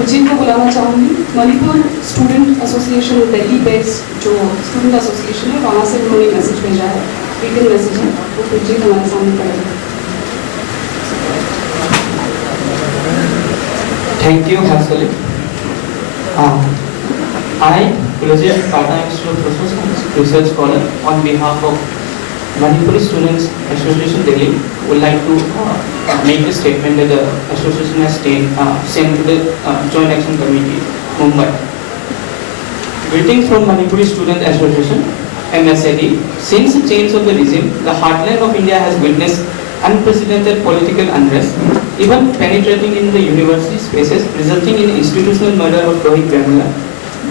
कुलजीत को बुलाना चाहूँगी। Manipur student association Delhi based जो स्टूडेंट एसोसिएशन है वहाँ से उन्होंने मैसेज भेजा है, रिटन मैसेज है, वो कुलजीत हमारे सामने पढ़ेगा। Thank you, Hasali. I, Kulajit, part-time research scholar, on behalf of Manipuri Students Association Delhi, would like to make a statement that the association has sent to the Joint Action Committee, Mumbai. Greetings from Manipuri Student Association, MSAD. Since the change of the regime, the heartland of India has witnessed unprecedented political unrest, even penetrating in the university spaces, resulting in institutional murder of Rohith Andolan,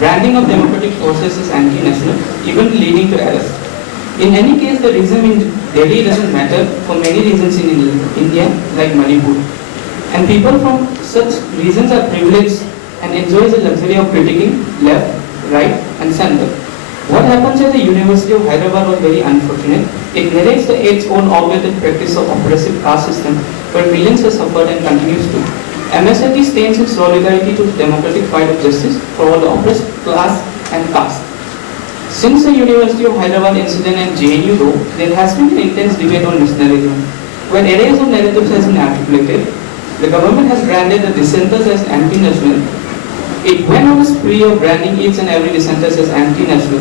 branding of democratic forces as anti-national, even leading to arrest. In any case, the regime in Delhi doesn't matter for many reasons in India, like Manipur. And people from such regions are privileged and enjoy the luxury of critiquing left, right, and center. What happens at the University of Hyderabad was very unfortunate. It narrates its own outdated practice of oppressive caste system, where millions have suffered and continues to. MSAD stands in solidarity to the democratic fight of justice for all the oppressed class and caste. Since the University of Hyderabad incident and JNU though, there has been an intense debate on nationalism, where areas of narratives has been articulated. The government has branded the dissenters as anti-national. It went on a spree of branding each and every dissenter as anti-national.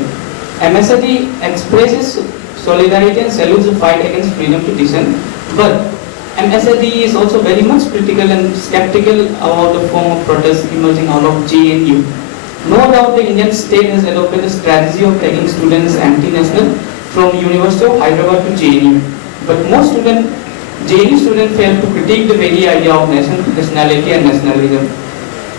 MSAD expresses solidarity and salutes the fight against freedom to dissent, but MSAD is also very much critical and skeptical about the form of protest emerging out of JNU. No doubt the Indian state has adopted a strategy of taking students anti-national from University of Hyderabad to JNU, but most JNU students fail to critique the very idea of nationality and nationalism.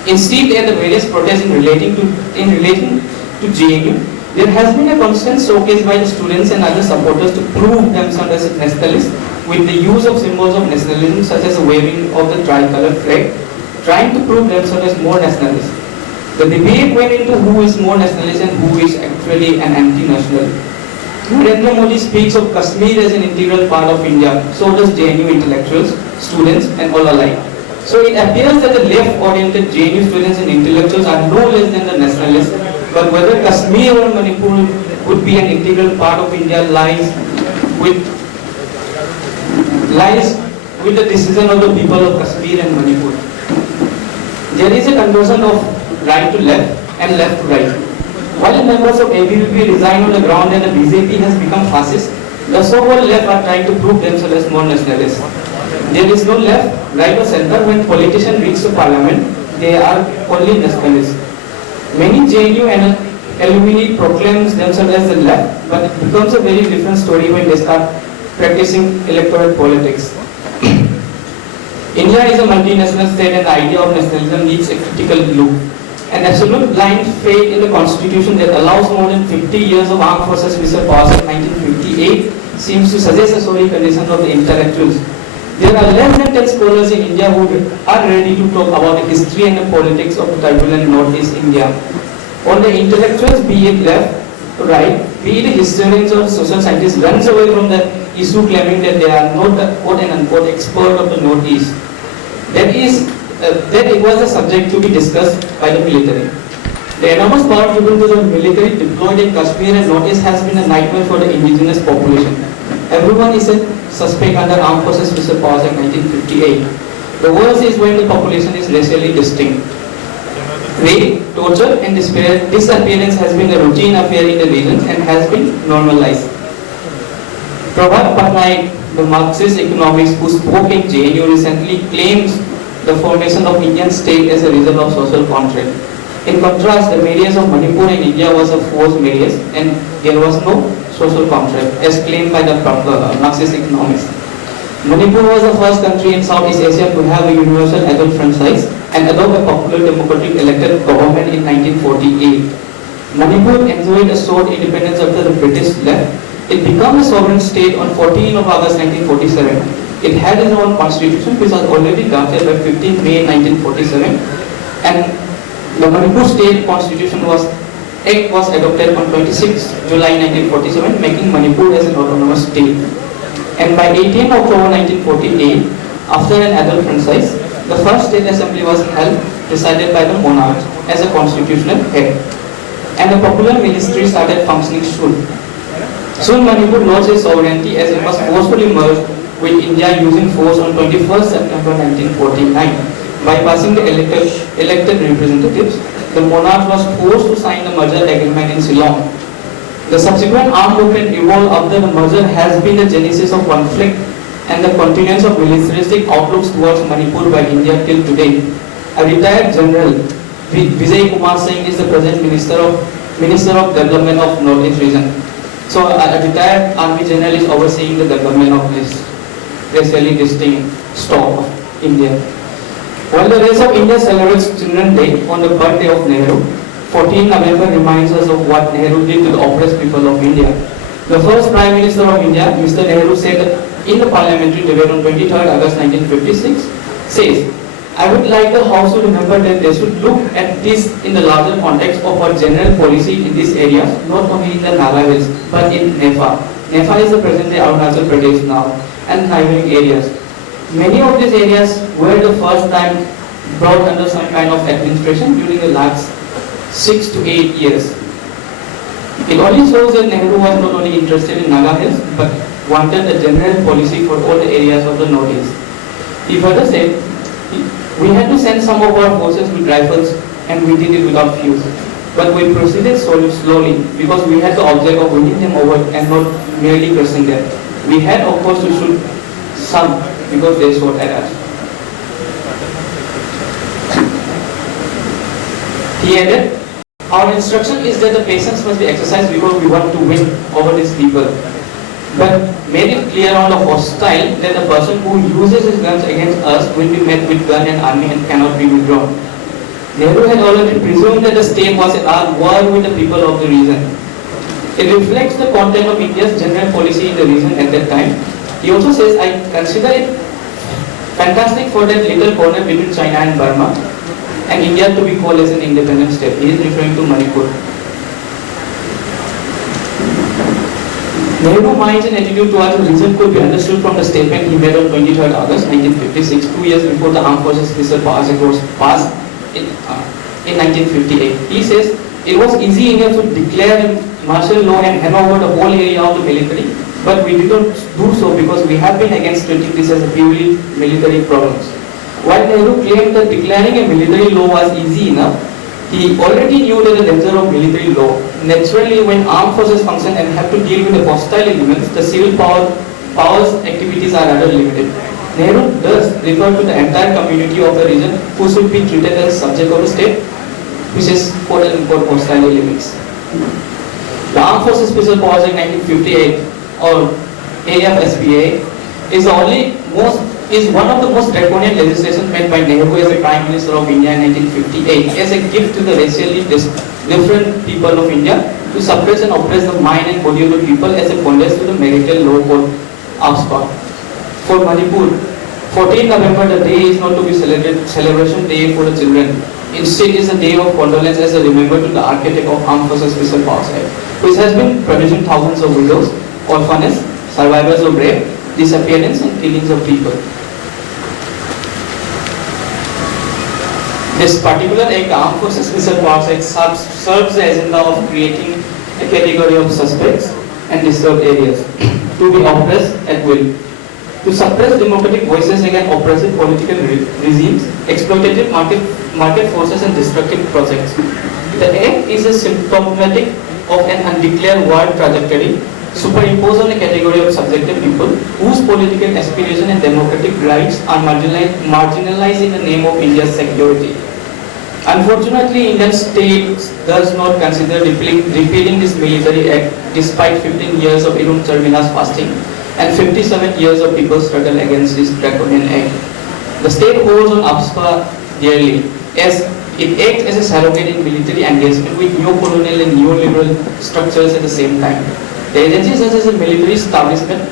Instead, at the various protests in relating to JNU, there has been a constant showcase by the students and other supporters to prove themselves as nationalists with the use of symbols of nationalism such as the waving of the tricolour flag, trying to prove themselves as more nationalists. The debate went into who is more nationalist and who is actually an anti-national. Narendra Modi speaks of Kashmir as an integral part of India, so does JNU intellectuals, students and all alike. So it appears that the left-oriented JNU students and intellectuals are no less than the nationalists, but whether Kashmir or Manipur would be an integral part of India lies with the decision of the people of Kashmir and Manipur. There is a conversion of right to left and left to right. While members of ABVP resign on the ground and the BJP has become fascist, the so-called left are trying to prove themselves as more nationalists. There is no left, right or center. When politicians reach the parliament, they are only nationalists. Many JNU and alumni proclaims themselves as the left, but it becomes a very different story when they start practicing electoral politics. India is a multinational state and the idea of nationalism needs a critical look. An absolute blind faith in the constitution that allows more than 50 years of armed forces which were passed in 1958 seems to suggest a sorry condition of the intellectuals. There are less than 10 scholars in India who are ready to talk about the history and the politics of the turbulent Northeast India. All the intellectuals, be it left, right, be it historians or social scientists, runs away from the issue claiming that they are not the quote and unquote expert of the Northeast. That it was a subject to be discussed by the military. The enormous power given to the military deployed in Kashmir and Northeast has been a nightmare for the indigenous population. Everyone is a suspect under armed forces which were passed in 1958. The worst is when the population is racially distinct. Rape, torture and disappearance has been a routine affair in the region and has been normalized. Prabhat Patnaik, the Marxist economist who spoke in JNU recently, claims the formation of Indian state as a result of social contract. In contrast, the marriage of Manipur in India was a forced marriage and there was no social contract as claimed by the Marxist economist. Manipur was the first country in Southeast Asia to have a universal adult franchise and adopt a popular democratic elected government in 1948. Manipur enjoyed a short independence after the British left. It became a sovereign state on 14 of August 1947. It had its own constitution which was already drafted by 15 May 1947 and the Manipur state constitution was adopted on 26 July 1947 making Manipur as an autonomous state. And by 18 October 1948, after an adult franchise, the first state assembly was held decided by the monarch as a constitutional head, and a popular ministry started functioning soon. Soon Manipur lost its sovereignty as it was forcefully merged with India using force on 21st September 1949. By passing the elected representatives, the monarch was forced to sign the merger agreement in Ceylon. The subsequent armed movement evolved after the merger has been the genesis of conflict and the continuance of militaristic outlooks towards Manipur by India till today. A retired general, Vijay Kumar Singh, is the present Minister of Development of Northeast region. So a retired army general is overseeing the development of this racially distinct stock of India. While the rest of India celebrates Children's Day on the birthday of Nehru, 14 November reminds us of what Nehru did to the oppressed people of India. The first Prime Minister of India, Mr. Nehru, said in the parliamentary debate on 23rd August 1956, says, "I would like the House to remember that they should look at this in the larger context of our general policy in these areas, not only in the Nala Hills, but in Nepha." Nepha is the present-day Arunachal Pradesh now, and neighboring areas. Many of these areas were the first time brought under some kind of administration during the last 6 to 8 years. It only shows that Nehru was not only interested in Naga Hills, but wanted a general policy for all the areas of the Northeast. He further said, "We had to send some of our forces with rifles, and we did it without fuse. But we proceeded slowly because we had the object of winning them over and not merely crushing them. We had, of course, to shoot some because they shot at us." He added, "Our instruction is that the patience must be exercised because we want to win over these people. But made it clear on the hostile that the person who uses his guns against us will be met with gun and army and cannot be withdrawn." Nehru had already presumed that the state was at war with the people of the region. It reflects the content of India's general policy in the region at that time. He also says, "I consider it fantastic for that little corner between China and Burma and India to be called as an independent state." He is referring to Manipur. Nehru's mind and attitude towards the region could be understood from the statement he made on 23rd August 1956, 2 years before the Armed Forces Special Powers Act was passed in 1958. He says, "It was easy enough to declare martial law and hand over the whole area of the military, but we did not do so because we have been against treating this as a purely military problems." While Nehru claimed that declaring a military law was easy enough, he already knew that the danger of military law. Naturally, when armed forces function and have to deal with the hostile elements, the civil powers activities are rather limited. Nehru does refer to the entire community of the region who should be treated as subject of the state, which is quote unquote hostile elements. The Armed Forces Special Powers Act 1958 or AFSPA is one of the most draconian legislation made by Nehru as the Prime Minister of India in 1958 as a gift to the racially different people of India to suppress and oppress the mind and body of the people as a bondage to the marital law called AFSPA. For Manipur, 14 November, the day is not to be celebration day for the children. Instead, it is a day of condolence as a remembrance to the architect of Armed Forces Special Powers Act, which has been producing thousands of widows, orphans, survivors of rape, disappearance and killings of people. This particular act, Armed Forces Special Powers Act, serves the agenda of creating a category of suspects and disturbed areas to be oppressed at will, to suppress democratic voices against oppressive political regimes, exploitative market forces and destructive projects. The act is a symptomatic of an undeclared war trajectory superimposed on a category of subjective people whose political aspiration and democratic rights are marginalized in the name of India's security. Unfortunately, Indian state does not consider repealing this military act despite 15 years of Irun Charmina's fasting and 57 years of people's struggle against this draconian act. The state holds on AFSPA dearly as it acts as a surrogate in military engagement with neo-colonial and neo-liberal structures at the same time. The agencies such as the military establishment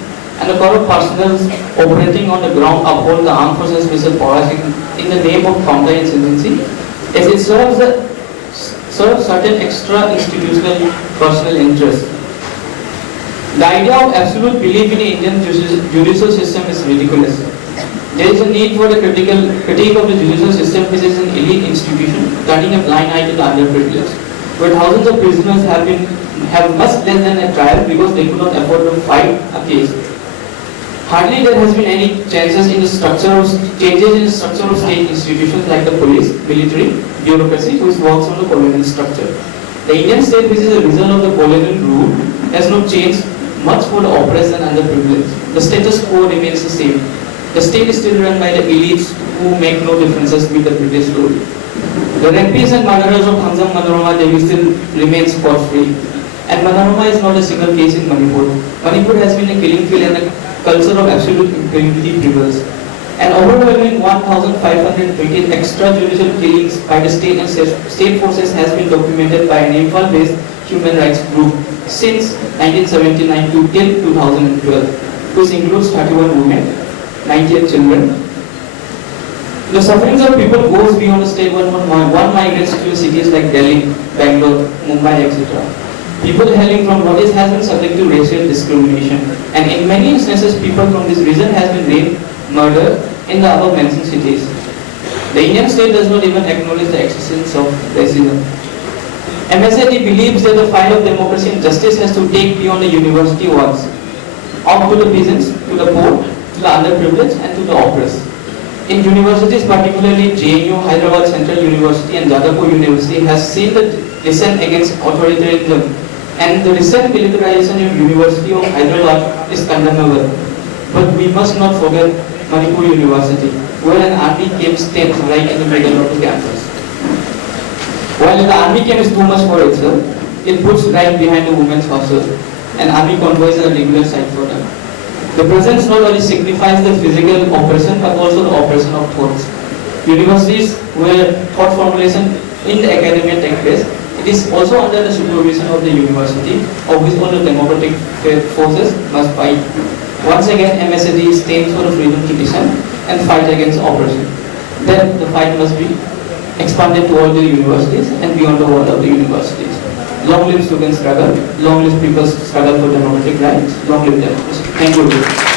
and the corrupt personnel operating on the ground uphold the Armed Forces Special Powers in the name of counterinsurgency as it serves certain extra institutional personal interests. The idea of absolute belief in the Indian judicial system is ridiculous. There is a need for a critique of the judicial system, which is an elite institution, turning a blind eye to the underprivileged, where thousands of prisoners have much less than a trial because they could not afford to fight a case. Hardly there has been any changes in the structure of state institutions like the police, military, bureaucracy, which works on the colonial structure. The Indian state, which is a result of the colonial rule, has not changed much for the oppressed and underprivileged. The status quo remains the same. The state is still run by the elites who make no differences with the British rule. The rapists and murderers of Hamza Manorama Devi still remain scot-free. And Manorama is not a single case in Manipur. Manipur has been a killing field and a culture of absolute impunity prevails. An overwhelming 1,520 extrajudicial killings by the state and state forces has been documented by an Imphal-based human rights group since 1979 to till 2012, which includes 31 women, 98 children. The sufferings of people goes beyond the state. One migrates to cities like Delhi, Bangalore, Mumbai, etc. People hailing from what has been subject to racial discrimination, and in many instances, people from this region has been raped, murdered in the above mentioned cities. The Indian state does not even acknowledge the existence of racism. MSAD believes that the fight of democracy and justice has to take beyond the university walls, up to the peasants, to the poor, to the underprivileged, and to the oppressed. In universities, particularly JNU, Hyderabad Central University and Jadavpur University has seen the dissent against authoritarianism, and the recent militarization of University of Hyderabad is condemnable. But we must not forget Manipur University, where an army camp stands right in the middle of the campus. While the army camp is too much for itself, it puts right behind the women's hostel, and army convoys are a regular sight for them. The presence not only signifies the physical oppression but also the oppression of thoughts. Universities where thought formulation in the academia takes place, it is also under the supervision of the university, of which all the democratic forces must fight. Once again, MSAD stands for the freedom to dissent and fight against oppression. Then the fight must be expanded to all the universities and beyond the wall of the universities. Long live student struggle, long live people's struggle for democratic rights, long live democracy. Thank you.